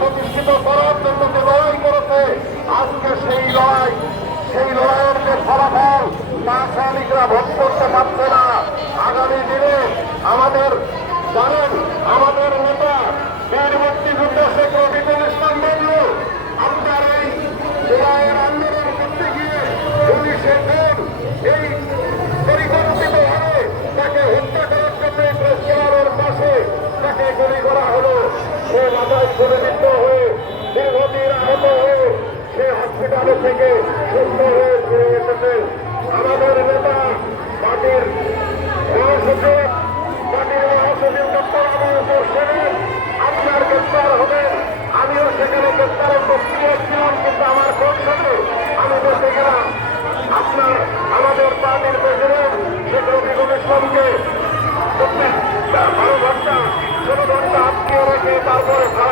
প্রতিষ্ঠিত করার জন্য যে লড়াই করেছে, আজকে সেই লড়াই, সেই লড়াইয়ের যে ফলাফল, তা শ্রমিকরা ভোগ করতে পারছে না। আগামী দিনে আমাদের, জানেন, আমাদের নেতা বীর মুক্তিযুদ্ধ শেখ রফিকুল ইসলাম বলল আপনার এই লড়াইয়ের আন্দোলন করতে গিয়ে পুলিশের দল এই পরিকল্পিতভাবে তাকে হত্যা করার জন্য এই প্রেস পাশে তাকে গুলি করা সে মাথায় গুলিবিদ্ধ হয়ে দীর্ঘদিন আহত হয়ে, সে হসপিটালে থেকে সুস্থ হয়ে ফিরে এসেছে। আমাদের নেতা পার্টির মহাসচিব পার্টির মহাসচিব আমিও সেখানে গ্রেপ্তারের আমার পরিষদে আমি বলতে গেলাম, আপনার, আমাদের পার্টির প্রেসিডেন্ট শেখ রফিকুল ইসলামকে তারপরে